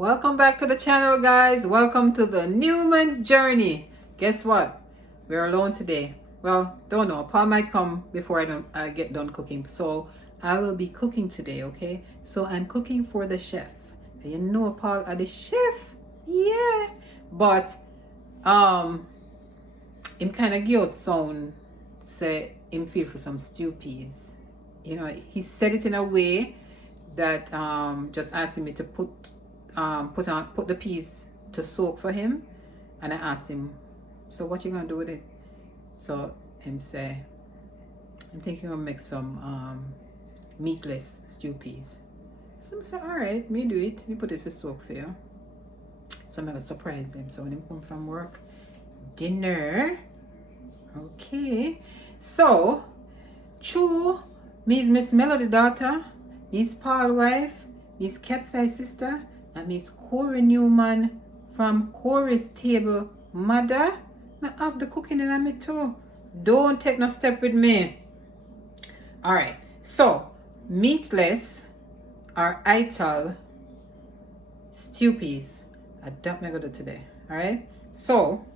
Welcome back to the channel, guys. Welcome to the Newman's journey. Guess what? We're alone today. Well, don't know. Paul might come before I get done cooking. So I will be cooking today, okay? So I'm cooking for the chef. You know Paul are the chef. Yeah. But him kind of give out sound say him feel for some stew peas. You know, he said it in a way that just asking me to put the peas to soak for him, and I asked him, so what you gonna do with it? So him say, I'm thinking of make some meatless stew peas. So I say, all right, me do it, me put it for soak for you. So I'm gonna surprise him. So when him come from work, dinner. Okay, so Chu, me's Miss Melody daughter, Miss Paul wife, Miss Cat's sister, and Miss Corey Newman from Corey's table mother. I have the cooking in me too. Don't take no step with me. Alright, so meatless or ital stew peas. I don't make it today. Alright, so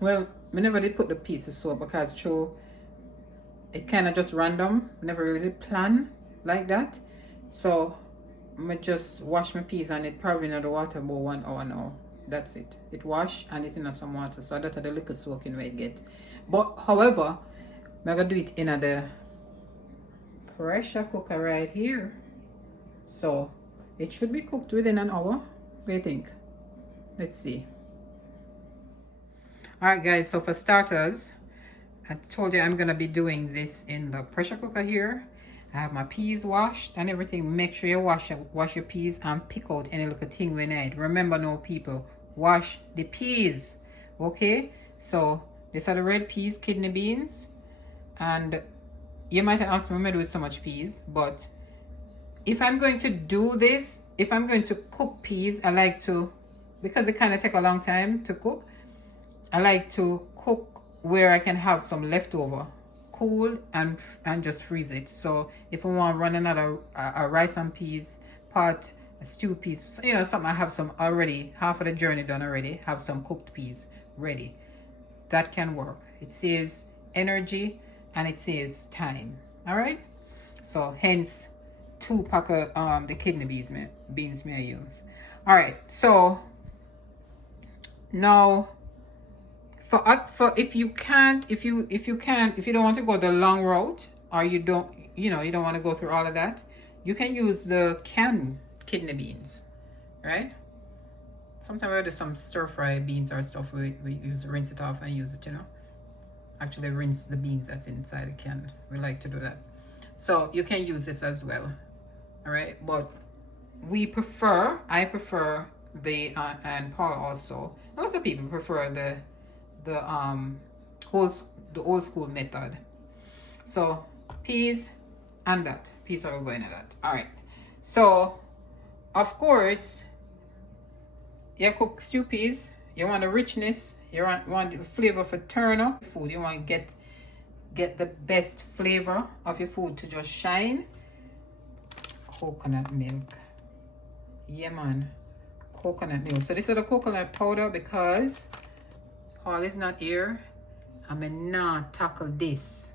well, I never did put the peas to soak because true, it kind of just random. I never really plan like that. So I just wash my peas and it probably in the water about 1 hour now. That's it. It wash and it in some water. So that's the little soaking way it get. But however, I'm gonna do it in the pressure cooker right here. So it should be cooked within an hour. What do you think? Let's see. Alright guys, so for starters, I told you I'm gonna be doing this in the pressure cooker here. I have my peas washed and everything. Make sure you wash your peas and pick out any little thing we need. Remember now people, wash the peas. Okay, so these are the red peas, kidney beans. And you might ask me why I do with so much peas, but if I'm going to do this, if I'm going to cook peas, I like to, because it kind of take a long time to cook, I like to cook where I can have some leftover, cool and just freeze it. So if I want to run another a rice and peas pot, a stew peas, you know, something I have some already, half of the journey done already, have some cooked peas ready. That can work. It saves energy and it saves time. All right. So hence 2 pack of the kidney beans may I use. All right. So now for if you don't want to go the long route, or you don't want to go through all of that, you can use the canned kidney beans, right? Sometimes we do some stir fry beans or stuff, we rinse it off and use it, you know. Actually rinse the beans that's inside the can. We like to do that. So you can use this as well. All right, but I prefer the and Paul also, a lot of people prefer the old school method. So peas and that peas are going to that. All right, so of course you cook stew peas, you want the richness, you want the flavor for turn up food, you want to get the best flavor of your food to just shine. Coconut milk. Yeah man, coconut milk. So this is the coconut powder because Paul is not here. I may not tackle this.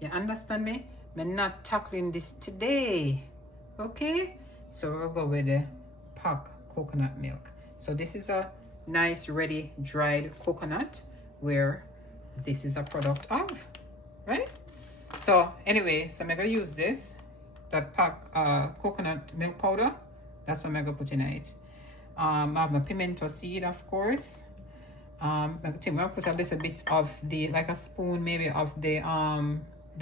You understand me? I'm not tackling this today. Okay? So we'll go with the pack coconut milk. So this is a nice ready dried coconut where this is a product of, right? So anyway, so I'm gonna use this, that pack coconut milk powder. That's what I'm gonna put in it. I have my pimento seed, of course. I think I'm gonna put a little bit of the, like a spoon maybe of the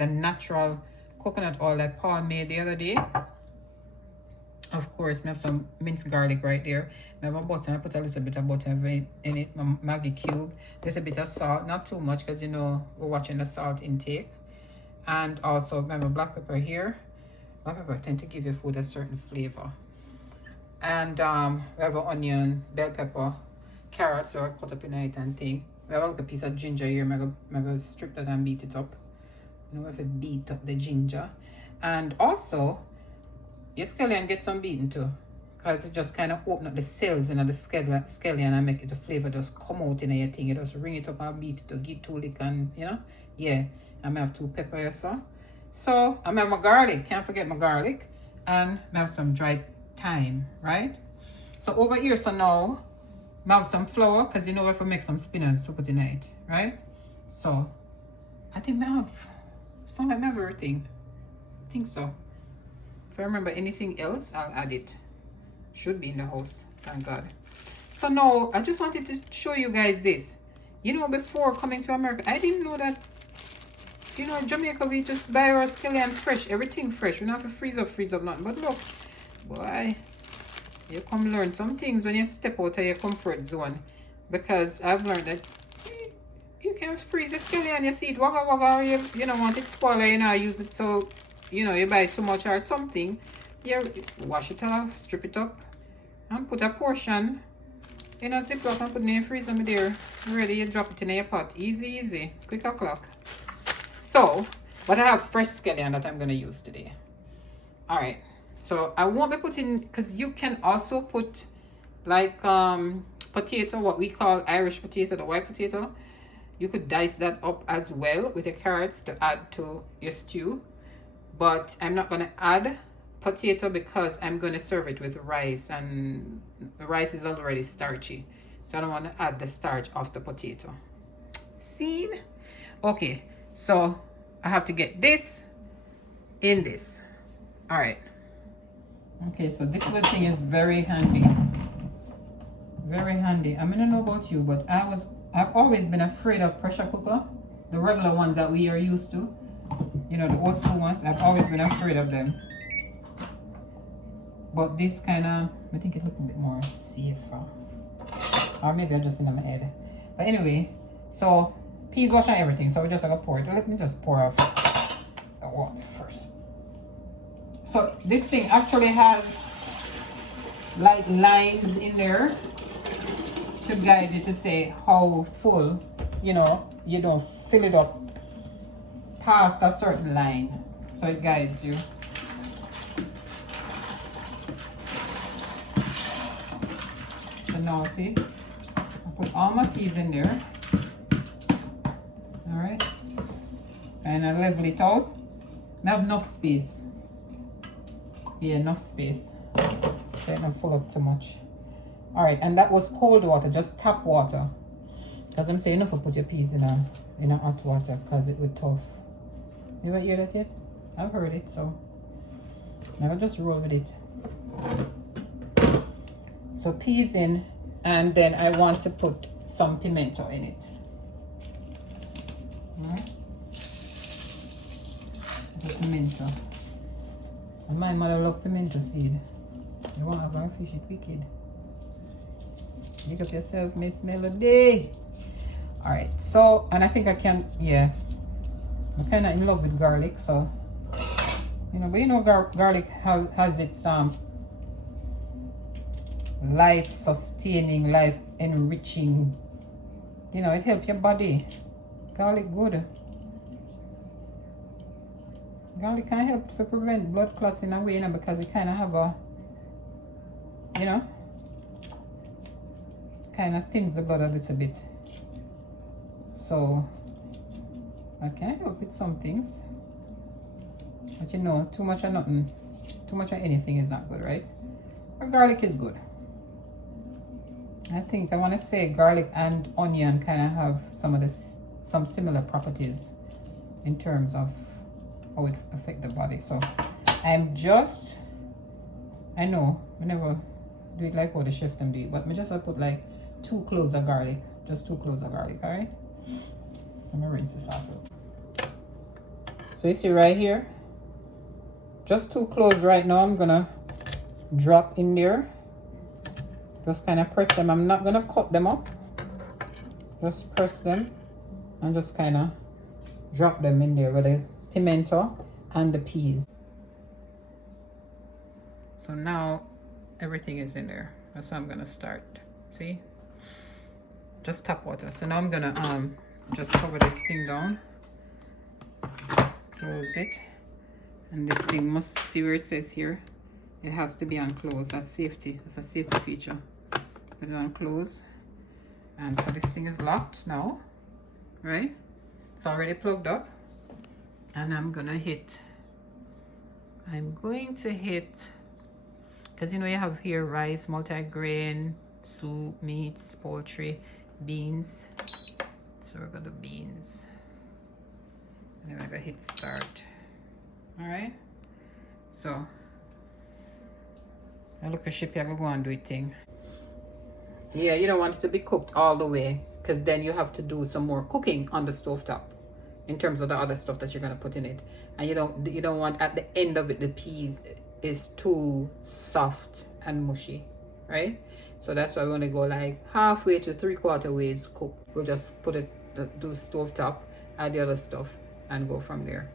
natural coconut oil that Paul made the other day. Of course, I have some minced garlic right there. I have a butter. I put a little bit of butter in it, my Maggi cube. There's a bit of salt, not too much because you know we're watching the salt intake. And also I have a black pepper here. Black pepper tend to give your food a certain flavor. And we have an onion, bell pepper, carrots are cut up in it and thing. We have a little piece of ginger here. I'm gonna strip that and beat it up. You know, we have to beat up the ginger. And also, your scallion get some beaten too. because it just kind of open up the cells in the scallion and make it the flavor just come out in your thing. You just ring it up and beat it to get too lick and you know. Yeah, I may have 2 peppers so I have my garlic, can't forget my garlic, and I have some dried thyme, right? So over here, so now I have some flour because you know if I make some spinach to put in it, right? So I think I have sound like I have everything. I think so. If I remember anything else, I'll add it. Should be in the house, thank God. So now I just wanted to show you guys this. You know, before coming to America, I didn't know that, you know, in Jamaica we just buy our scallion fresh, everything fresh. We don't have to freeze up nothing. But look, boy, you come learn some things when you step out of your comfort zone. Because I've learned that you can't freeze your scallion, you see it wagga wagga, or you don't want it spoil, or you know, use it so, you know, you buy too much or something. You wash it off, strip it up, and put a portion in a Ziploc and put it in your freezer there. Ready, you drop it in your pot. Easy, quick o'clock. So, but I have fresh scallion that I'm gonna use today. All right, so I won't be putting, because you can also put like potato, what we call Irish potato, the white potato. You could dice that up as well with your carrots to add to your stew, but I'm not gonna add potato because I'm going to serve it with rice, and the rice is already starchy, so I don't want to add the starch of the potato. See? Okay, so I have to get this in this. All right. Okay, so this little thing is very handy. Very handy. I mean, I don't know about you, but I've always been afraid of pressure cooker, the regular ones that we are used to, you know, the old school ones. I've always been afraid of them. But this kind of, I think it looks a bit more safer. Or maybe I'm just in my head. But anyway, so peas wash and everything. So we just gonna pour it. Let me just pour off the water first. So this thing actually has like lines in there to guide you to say how full, you know, you don't fill it up past a certain line. So it guides you. Now see, I put all my peas in there. All right, and I level it out. I have enough space. Yeah, enough space, so it don't fill up too much. All right, and that was cold water, just tap water, because I'm saying if you put your peas in a hot water, because it would tough. You ever hear that yet? I've heard it, so now I'll just roll with it. So peas in, and then I want to put some pimento in it. All right. Put pimento. And my mother loves pimento seed. You want to have our fish, it wicked. Pick up yourself, Miss Melody. All right. So, and I think I can, yeah. I'm kind of in love with garlic, so you know. But you know, garlic has its life sustaining, life enriching, you know, it helps your body. Garlic good. Garlic can help to prevent blood clots in a way, you know, because it kind of have a, you know, kind of thins the blood a little bit. So I can help with some things, but you know, too much of nothing, too much of anything is not good, right? But garlic is good. I think I want to say garlic and onion kind of have some similar properties in terms of how it affect the body. So I know I never do it like how the chef them do it, but I just put like 2 cloves of garlic, just 2 cloves of garlic. All right, let me rinse this off. So you see right here, just 2 cloves right now. I'm gonna drop in there. Just kind of press them. I'm not gonna cut them up. Just press them and just kind of drop them in there with the pimento and the peas. So now everything is in there. That's how I'm gonna start. See? Just tap water. So now I'm gonna just cover this thing down. Close it. And this thing must see where it says here it has to be on close. That's safety. It's a safety feature. Put it on close. And so this thing is locked now, right? It's already plugged up. And I'm going to hit, because you know you have here rice, multi-grain, soup, meats, poultry, beans. So we're going to do beans. And then we're going to hit start. All right. So I look a ship, I go and do it thing. Yeah, you don't want it to be cooked all the way, because then you have to do some more cooking on the stove top in terms of the other stuff that you're going to put in it. And you don't want at the end of it the peas is too soft and mushy, right? So that's why we want to go like halfway to 3/4 ways cooked. We'll just put it, do stove top, add the other stuff, and go from there.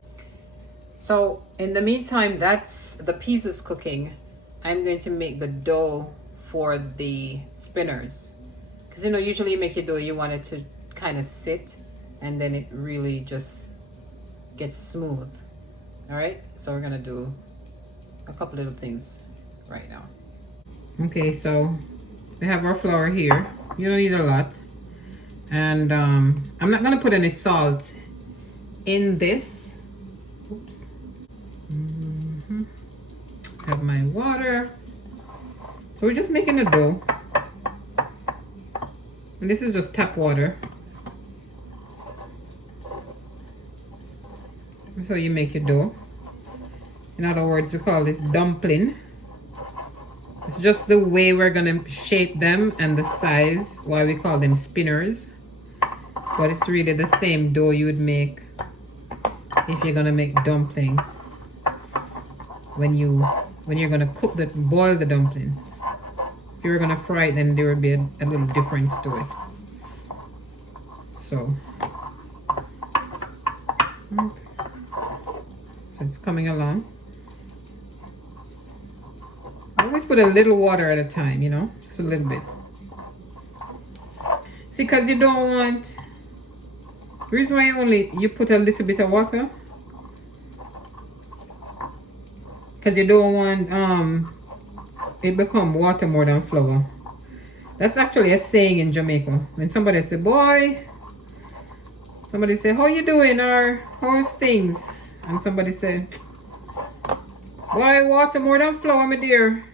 So in the meantime, that's the peas is cooking. I'm going to make the dough for the spinners, because you know usually you make your dough, you want it to kind of sit, and then it really just gets smooth. All right, so we're gonna do a couple little things right now. Okay, so we have our flour here. You don't need a lot, and I'm not gonna put any salt in this. Oops. Have my water. So we're just making a dough, and this is just tap water. So you make your dough. In other words, we call this dumpling. It's just the way we're gonna shape them and the size, why we call them spinners. But it's really the same dough you would make if you're gonna make dumpling. When you're gonna boil the dumplings. If you were gonna fry it, then there would be a little difference to it. So it's coming along. Always put a little water at a time, you know, just a little bit. See, because you don't want, the reason why you put a little bit of water, because you don't want it become water more than flour. That's actually a saying in Jamaica. When somebody say, boy, somebody say, how you doing, or how's things? And somebody say, boy, water more than flour, my dear.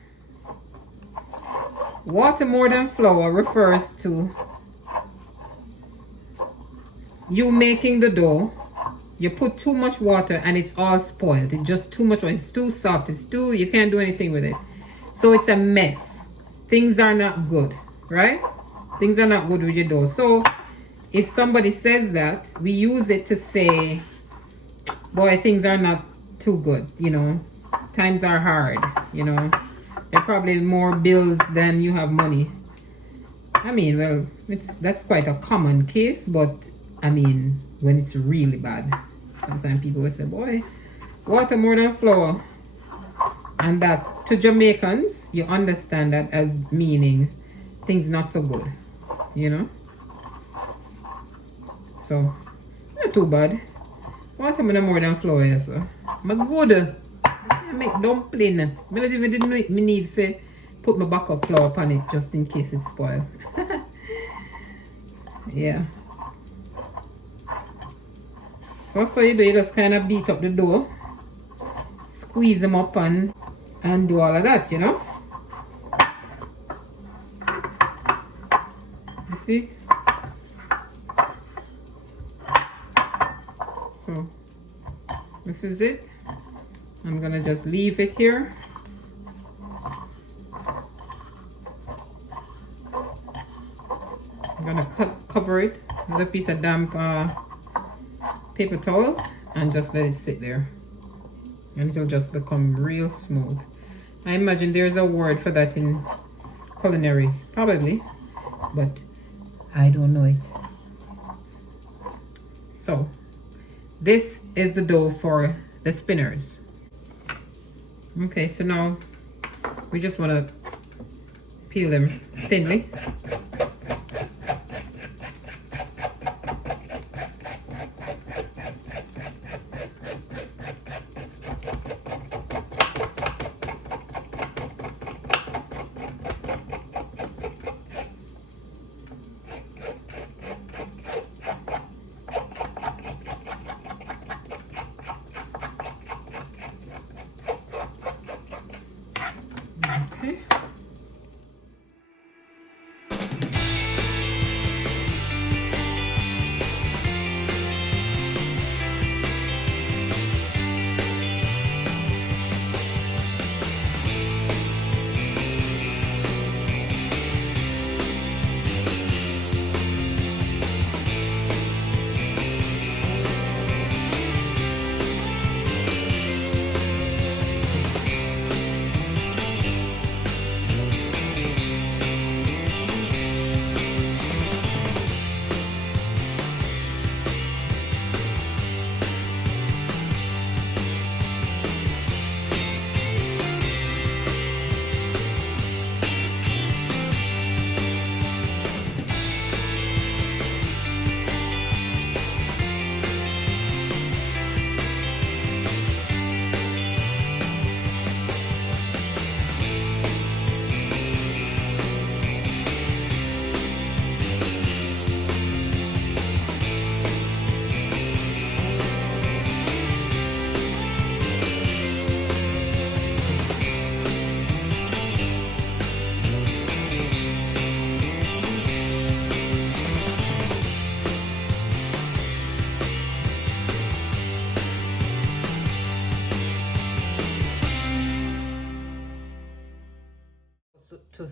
Water more than flour refers to you making the dough. You put too much water and it's all spoiled. It's just too much. It's too soft. You can't do anything with it. So it's a mess. Things are not good, right? Things are not good with your dough. So if somebody says that, we use it to say, boy, things are not too good, you know. Times are hard, you know. There are probably more bills than you have money. I mean, well, that's quite a common case, but I mean, when it's really bad, sometimes people will say, boy, water more than flour. And that, to Jamaicans, you understand that as meaning things not so good, you know. So, not too bad. Water more than flour, yes, sir. I'm good. I make dumpling. I didn't know it. Me need to put my backup flour on it just in case it's spoiled. Yeah. So you do, you just kind of beat up the dough, squeeze them up and do all of that, you know. You see? So this is it. I'm gonna just leave it here. I'm gonna cover it with a piece of damp paper towel and just let it sit there, and it'll just become real smooth. I imagine there's a word for that in culinary, probably, but I don't know it. So this is the dough for the spinners. Okay, so now we just want to peel them thinly.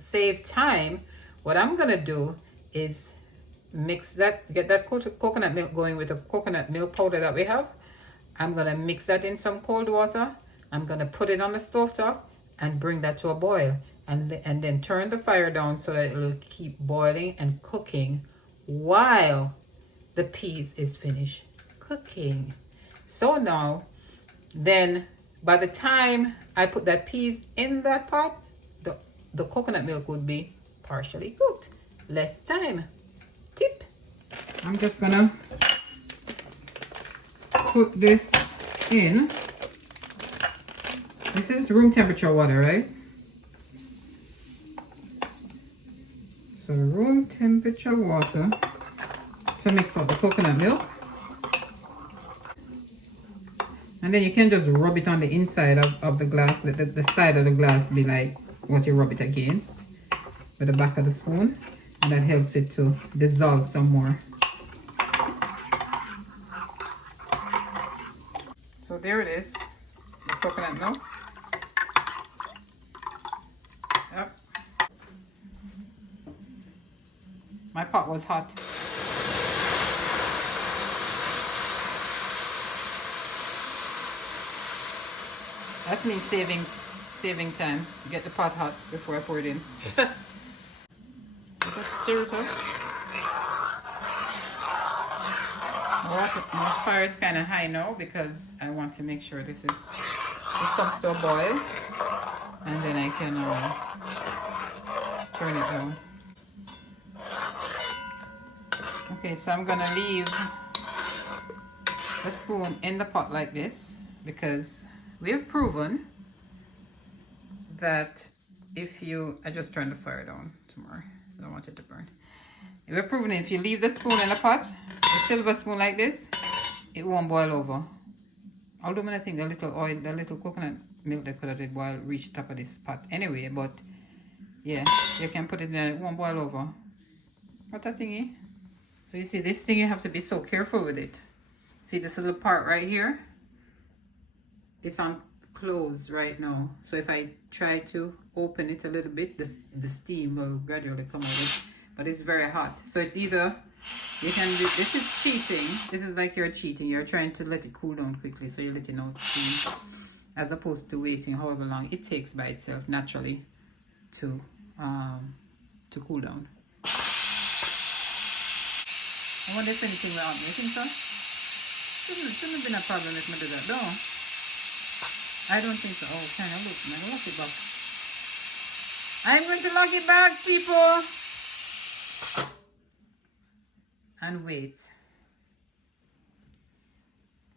save time, what I'm gonna do is mix that, get that coconut milk going with the coconut milk powder that we have. I'm gonna mix that in some cold water. I'm gonna put it on the stove top and bring that to a boil, and then turn the fire down so that it will keep boiling and cooking while the peas is finished cooking. So now, then by the time I put that peas in that pot, the coconut milk would be partially cooked. Less time. Tip. I'm just gonna put this in. This is room temperature water, right? So room temperature water to mix up the coconut milk. And then you can just rub it on the inside of the glass. Let the side of the glass be like what you rub it against with the back of the spoon. And that helps it to dissolve some more. So there it is, the coconut milk. Yep. My pot was hot. That's me saving time. Get the pot hot before I pour it in. Just stir it up. My fire is kind of high now because I want to make sure this comes to a boil, and then I can turn it down. Okay, so I'm gonna leave the spoon in the pot like this because we have proven that I just turned the fire down tomorrow. I don't want it to burn. We're proving if you leave the spoon in the pot, a silver spoon like this, it won't boil over. Although I think the little coconut milk that could have boiled reach the top of this pot anyway, but yeah, you can put it in there, it won't boil over. What that thingy? So you see this thing, you have to be so careful with it. See this little part right here? It's on closed right now. So if I try to open it a little bit, the steam will gradually come out. But it's very hot. So it's either you can do, this is cheating. This is like you're cheating. You're trying to let it cool down quickly, so you're letting out steam, as opposed to waiting however long it takes by itself naturally to cool down. I wonder if anything will happen. You think so? Shouldn't have been a problem if I did that. No, I don't think so. Oh, kind of look. I'm gonna lock it back. I'm going to lock it back, people. And wait.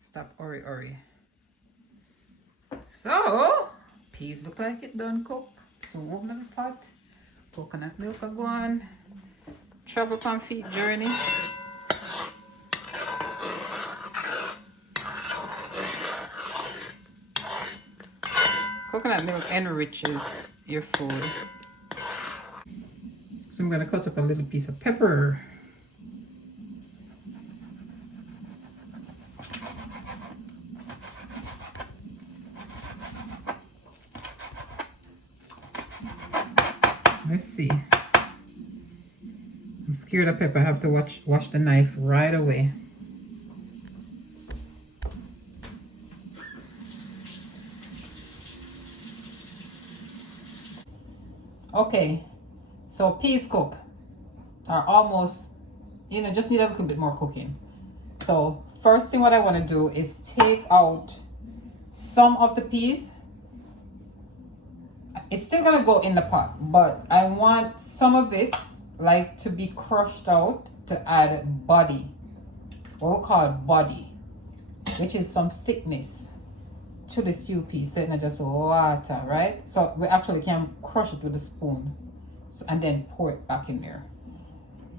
Stop hurry. So peas look like it done cook. So open the pot. Coconut milk are gone. Travel on feet journey. Coconut milk enriches your food. So I'm going to cut up a little piece of pepper. Let's see. I'm scared of pepper. I have to wash the knife right away. Okay, so peas cook are almost, just need a little bit more cooking. So first thing what I want to do is take out some of the peas. It's still gonna go in the pot, but I want some of it like to be crushed out to add body, what we call body, which is some thickness to the stew piece, so it's not just water, right? So we actually can crush it with a spoon, and then pour it back in there.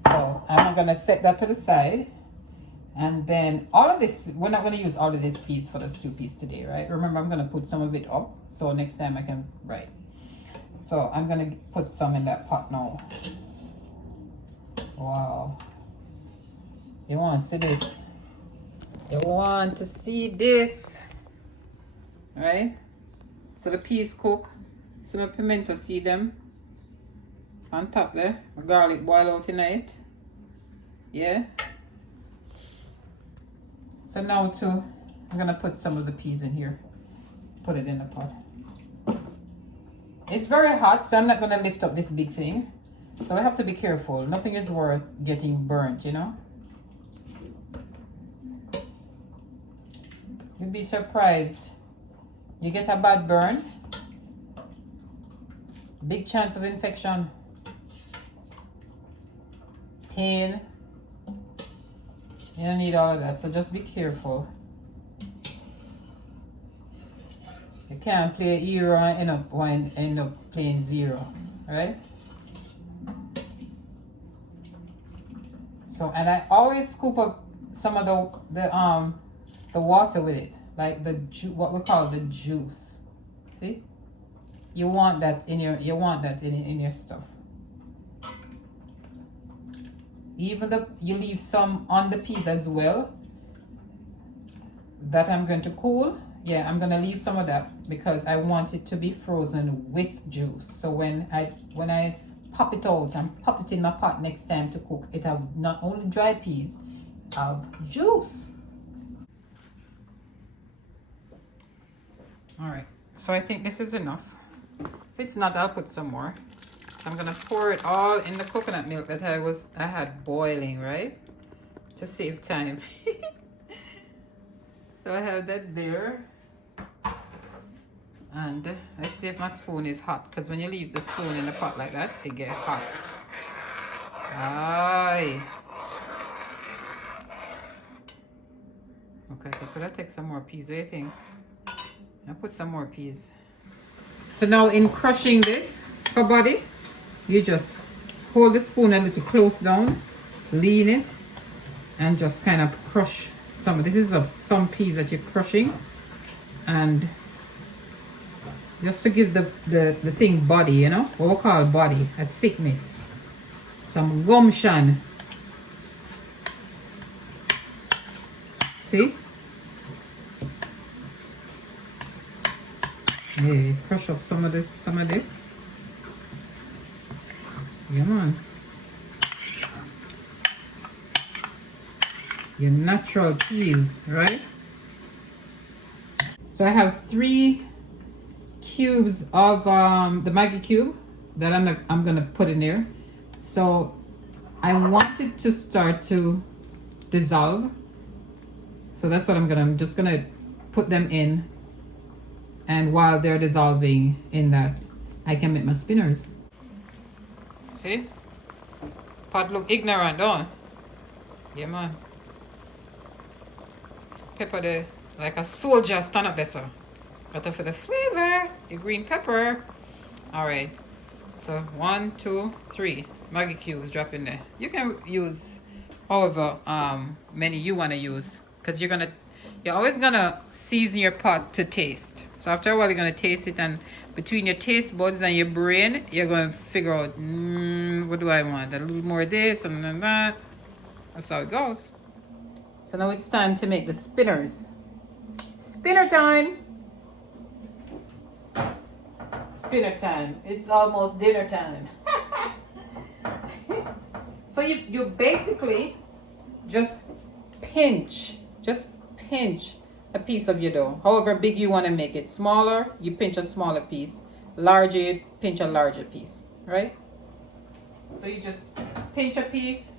So I'm gonna set that to the side, and then all of this, we're not gonna use all of this piece for the stew piece today, right? Remember, I'm gonna put some of it up, so next time I can, right? So I'm gonna put some in that pot now. Wow. You want to see this? You want to see this? Right? So the peas cook. Some pimento seed them. on top there. My garlic boil out in it. Yeah. So now too, I'm gonna put some of the peas in here. Put it in the pot. It's very hot, so I'm not gonna lift up this big thing. So I have to be careful. Nothing is worth getting burnt, you know? You'd be surprised. You get a bad burn, big chance of infection, pain. You don't need all of that, so just be careful. You can't play hero and end up playing zero, right? So, and I always scoop up some of the water with it, like what we call the juice. See, you want that in your stuff. Even you leave some on the peas as well. That I'm going to cool. Yeah, I'm gonna leave some of that because I want it to be frozen with juice. So when I pop it out and pop it in my pot next time to cook, it have not only dry peas, have juice. All right, so I think this is enough. If it's not, I'll put some more. I'm gonna pour it all in the coconut milk that I had boiling, right? To save time. So I have that there. And let's see if my spoon is hot, because when you leave the spoon in the pot like that, it gets hot. Aye. Okay, so could I take some more peas? What do you think? I'll put some more peas. So now in crushing this for body, you just hold the spoon a little close down, lean it, and just kind of crush some. This is some peas that you're crushing, and just to give the thing body, you know, what we call body, a thickness, some gumption. See? Yeah, crush up some of this. Come on. Your natural peas, right? So I have 3 cubes of the Maggi cube that I'm gonna put in there. So I want it to start to dissolve. So that's what I'm just gonna put them in, and while they're dissolving in that, I can make my spinners. See? Pot look ignorant, don't it? Yeah, man. Pepper the like a soldier stand up there, sir. But for the flavor, your green pepper. All right. So 1, 2, 3 Maggi cubes drop in there. You can use however many you want to use, because you're always gonna season your pot to taste. So after a while, you're gonna taste it, and between your taste buds and your brain, you're gonna figure out, what do I want? A little more of this and that. That's how it goes. So now it's time to make the spinners. Spinner time. Spinner time. It's almost dinner time. So you basically just pinch a piece of your dough. However big you want to make it. Smaller, you pinch a smaller piece. Larger, you pinch a larger piece. Right? So you just pinch a piece,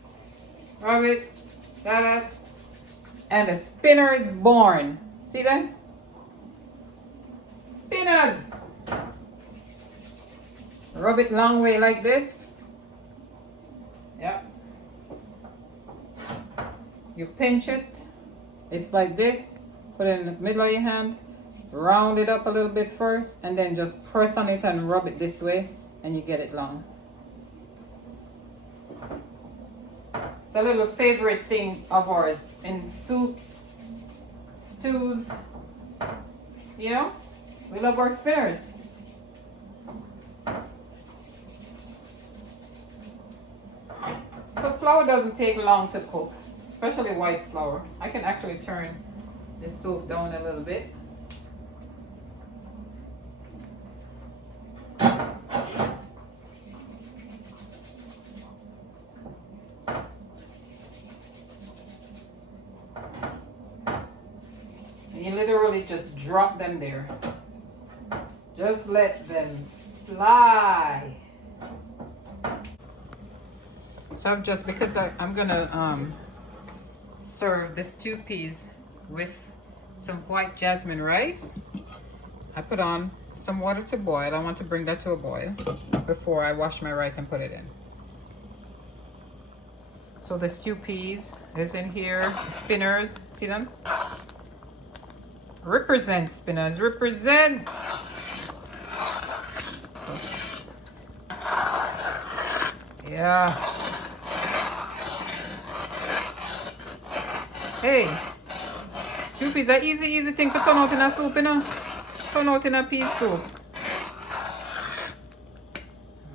rub it, that, and a spinner is born. See that? Spinners! Rub it long way like this. Yep. You pinch it. It's like this. Put it in the middle of your hand. Round it up a little bit first, and then just press on it and rub it this way, and you get it long. It's a little favorite thing of ours in soups, stews. You know, we love our spinners. So flour doesn't take long to cook, especially white flour. I can actually turn the stove down a little bit. just drop them there. Just let them fly. So I'm just, because I'm gonna serve the stew peas with some white jasmine rice, I put on some water to boil. I want to bring that to a boil before I wash my rice and put it in. So the stew peas is in here. Spinners, see them? Represent, spinners, represent. So, yeah. Hey, stew peas are easy thing to turn out in a soup, you know? Turn out in a pea soup.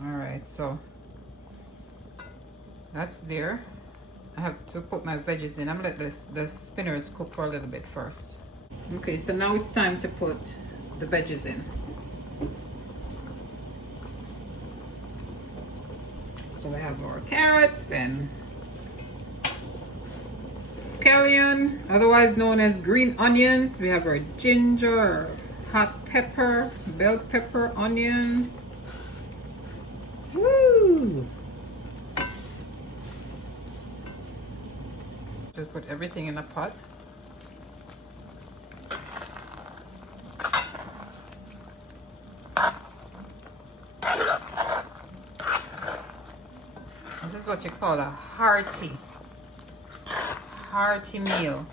Alright, so that's there. I have to put my veggies in. I'm gonna let the spinners cook for a little bit first. Okay, so now it's time to put the veggies in. So we have our carrots and scallion, otherwise known as green onions. We have our ginger, hot pepper, bell pepper, onion. Woo! Just put everything in a pot. This is what you call a hearty meal.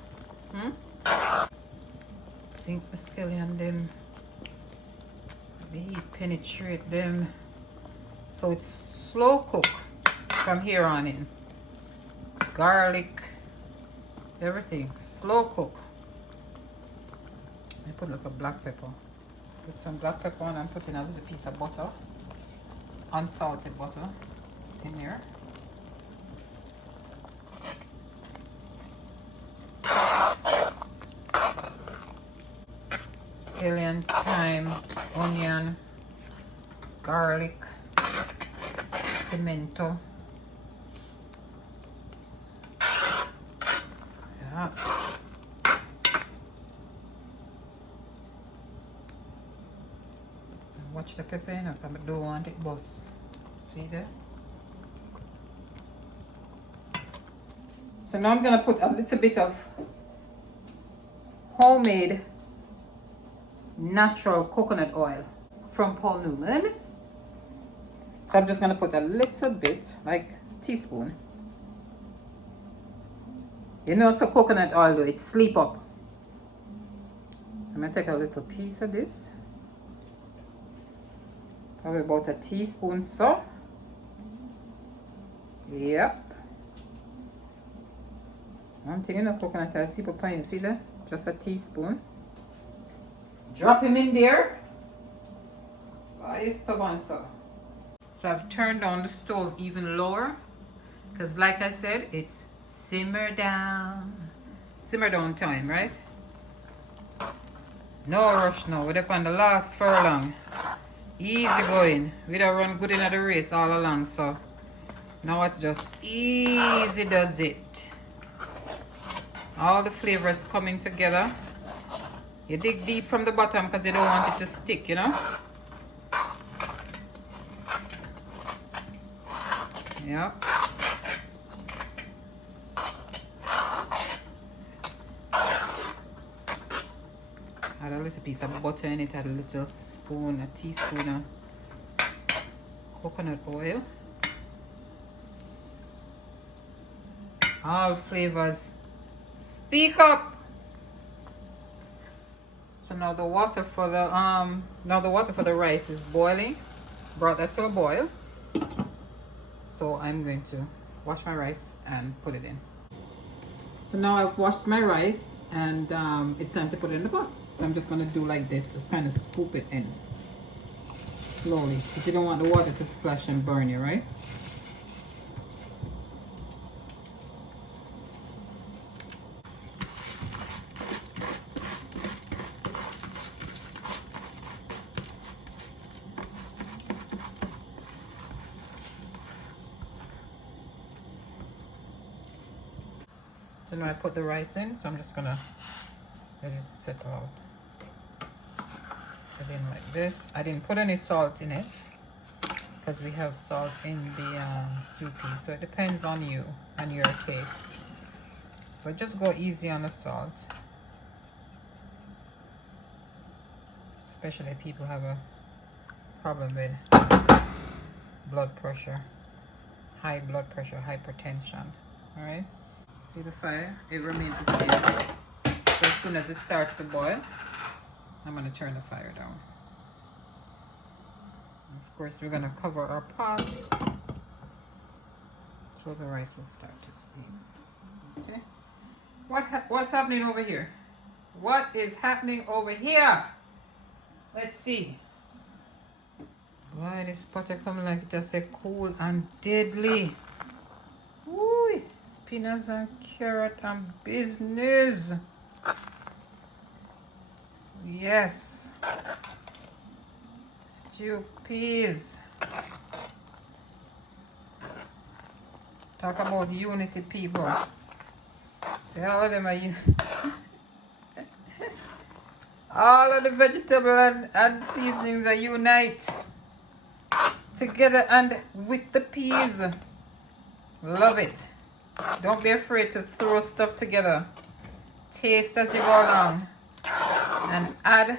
Sink the scallion them. The heat penetrate them. So it's slow cook from here on in. Garlic, everything slow cook. I put like a black pepper. Put some black pepper on and put in a little piece of butter, unsalted butter, in there. Scallion, thyme, onion, garlic, pimento. Yeah. Watch the pepper enough. I don't want it bust. See there? So now I'm gonna put a little bit of homemade natural coconut oil from Paul Newman. So I'm just gonna put a little bit, like a teaspoon. You know, so coconut oil, though, it sleep up. I'm gonna take a little piece of this, probably about a teaspoon, so. Yep. One thing in the coconut oil, sleep up on you, see that? Just a teaspoon. Drop him in there. Why is stubborn, so? So I've turned down the stove even lower, because like I said, it's simmer down time, right? No rush now. We're up on the last furlong. Easy going. We don't run good in the race all along, so now it's just easy does it. All the flavors coming together. You dig deep from the bottom because you don't want it to stick, you know? Yep. Add a little piece of butter in it, add a little spoon, a teaspoon of coconut oil. All flavors speak up. So now the water for the rice is boiling. Brought that to a boil. So I'm going to wash my rice and put it in. So now I've washed my rice and it's time to put it in the pot. So I'm just going to do like this, just kind of scoop it in slowly, because you don't want the water to splash and burn you, right? So now I put the rice in, so I'm just going to let it settle out. it in like this. I didn't put any salt in it because we have salt in the stew peas, so it depends on you and your taste. But just go easy on the salt, especially if people have a problem with blood pressure, high blood pressure, hypertension. All right, see the fire, it remains the same. So as soon as it starts to boil, I'm going to turn the fire down. Of course, we're going to cover our pot so the rice will start to steam. Okay, what's happening over here? What is happening over here? Let's see. Why this butter coming like just a cool and deadly. Woo! Spinach and carrot and business. Yes. Stew peas. Talk about unity, people. See, all of them are all of the vegetable and seasonings are unite together and with the peas. Love it. Don't be afraid to throw stuff together. Taste as you go along and add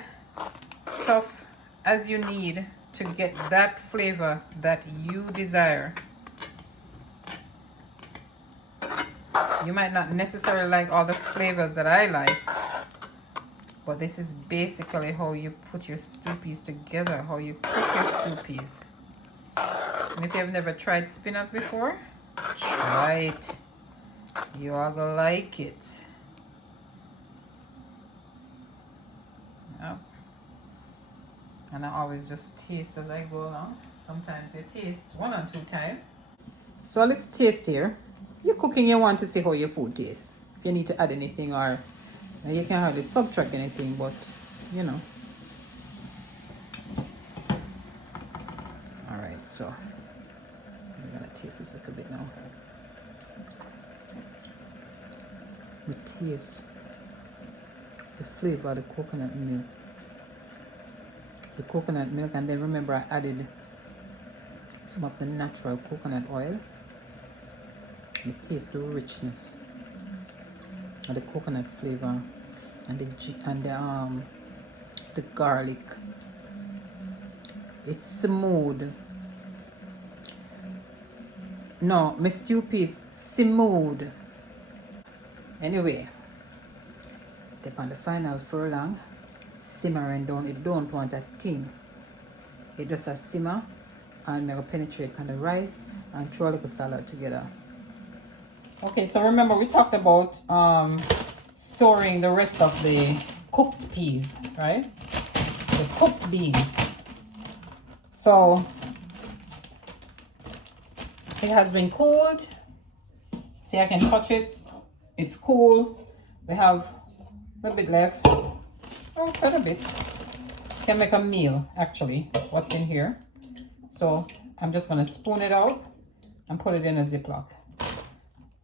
stuff as you need to get that flavor that you desire. You might not necessarily like all the flavors that I like, but this is basically how you put your stew peas together, how you cook your stew peas. And if you have never tried spinach before, try it. You are gonna like it. Yep. And I always just taste as I go along. Sometimes you taste 1 or 2 times. So let's taste here. You're cooking, you want to see how your food tastes. If you need to add anything, or you can hardly subtract anything, but you know. Alright, so I'm gonna taste this a little bit now. We taste the flavor of the coconut milk. The coconut milk, and then remember I added some of the natural coconut oil. We taste the richness of the coconut flavor and the garlic. It's smooth. No, my stew peas smooth. Anyway, dip on the final furlong, simmering down. It don't want a thing. It just a simmer, and make a penetrate on the rice and throw a little salad together. Okay, so remember we talked about storing the rest of the cooked peas, right? The cooked beans. So it has been cooled. See, I can touch it. It's cool. We have a little bit left. Oh, quite a bit. Can make a meal, actually, what's in here. So I'm just gonna spoon it out and put it in a Ziploc.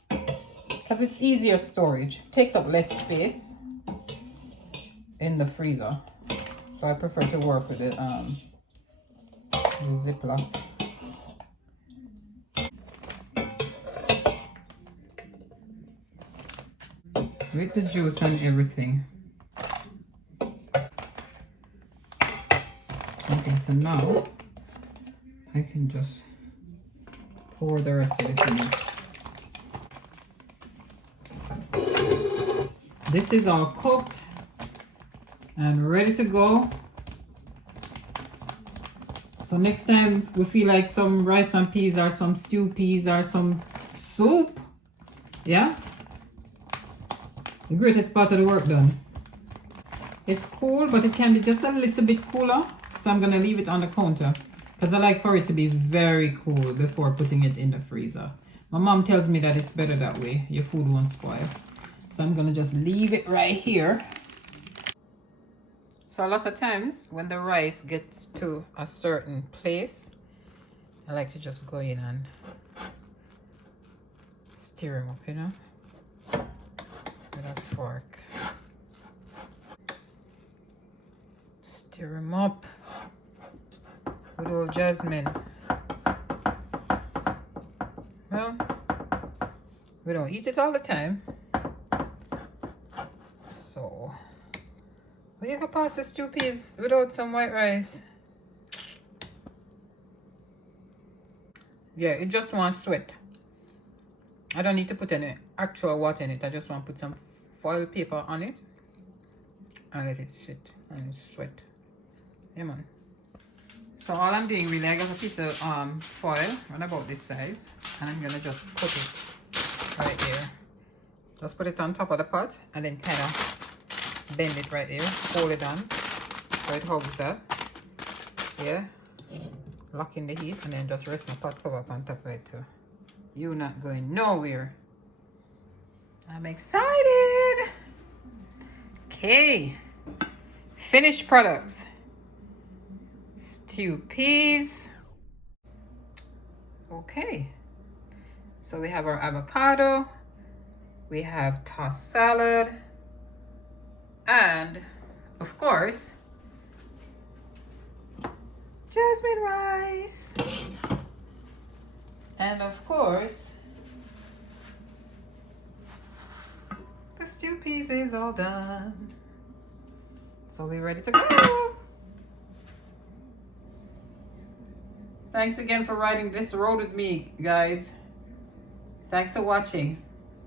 Because it's easier storage. Takes up less space in the freezer. So I prefer to work with the Ziploc. With the juice and everything. Okay, so now I can just pour the rest of this in. This is all cooked and ready to go. So next time we feel like some rice and peas or some stew peas or some soup, yeah, the greatest part of the work done. It's cool, but it can be just a little bit cooler. So I'm gonna leave it on the counter because I like for it to be very cool before putting it in the freezer. My mom tells me that it's better that way. Your food won't spoil. So I'm gonna just leave it right here. So a lot of times when the rice gets to a certain place, I like to just go in and stir them up, you know, with a fork. Stir them up. Good old Jasmine. Well, we don't eat it all the time. So, well, you can pass the stew peas without some white rice. Yeah, it just wants sweat. I don't need to put any actual water in it. I just want to put some foil paper on it and let it sit and sweat. Yeah, man. So all I'm doing really, I got a piece of foil around about this size, and I'm gonna just put it right here. Just put it on top of the pot and then kind of bend it right here, hold it on so it holds that. Yeah, lock in the heat, and then just rest my pot cover up on top of it too. You're not going nowhere. I'm excited. Okay, finished products. Stew peas. Okay, so we have our avocado, we have tossed salad, and of course jasmine rice, and of course the stew peas is all done, so we're ready to go. Thanks again for riding this road with me, guys. Thanks for watching.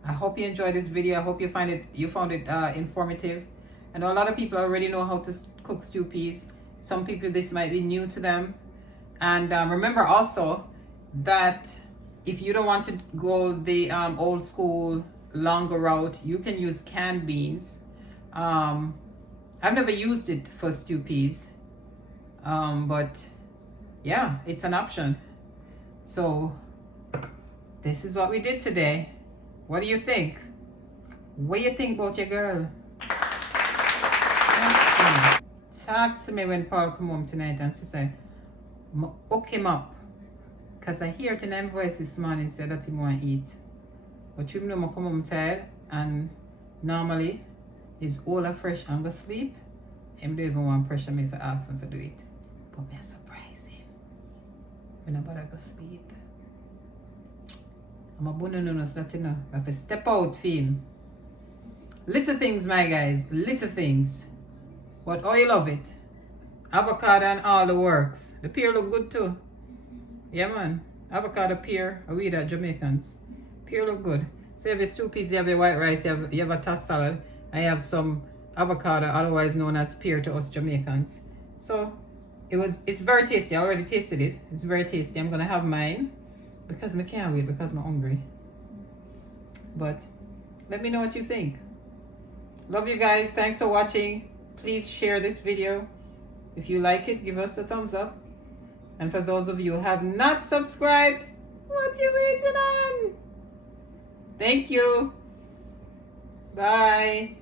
I hope you enjoyed this video. I hope you found it informative. I know a lot of people already know how to cook stew peas. Some people, this might be new to them. And remember also that if you don't want to go the old school longer route, you can use canned beans. I've never used it for stew peas, but yeah, it's an option. So this is what we did today. What do you think? What do you think about your girl? Talk to me when Paul come home tonight and she say, hook him up. Because I hear it in his voice this morning say that he want to eat. But you know I come home tired, and normally he's all fresh and go sleep. Him don't even want pressure me for ask him to do it. But me a surprise him. When I bother go sleep. I'm a bonus no so that you know. I have to step out for him. Little things, my guys. Little things. But oh, you love it. Avocado and all the works. The pear look good too. Yeah, man. Avocado, pear. We that Jamaicans. Pear look good. So you have your stew peas, you have your white rice, you have a tossed salad, and you have some avocado, otherwise known as pear to us Jamaicans. So it's very tasty. I already tasted it. It's very tasty. I'm gonna have mine because I can't wait because I'm hungry. But let me know what you think. Love you guys. Thanks for watching. Please share this video. If you like it, give us a thumbs up. And for those of you who have not subscribed, what you waiting on? Thank you. Bye.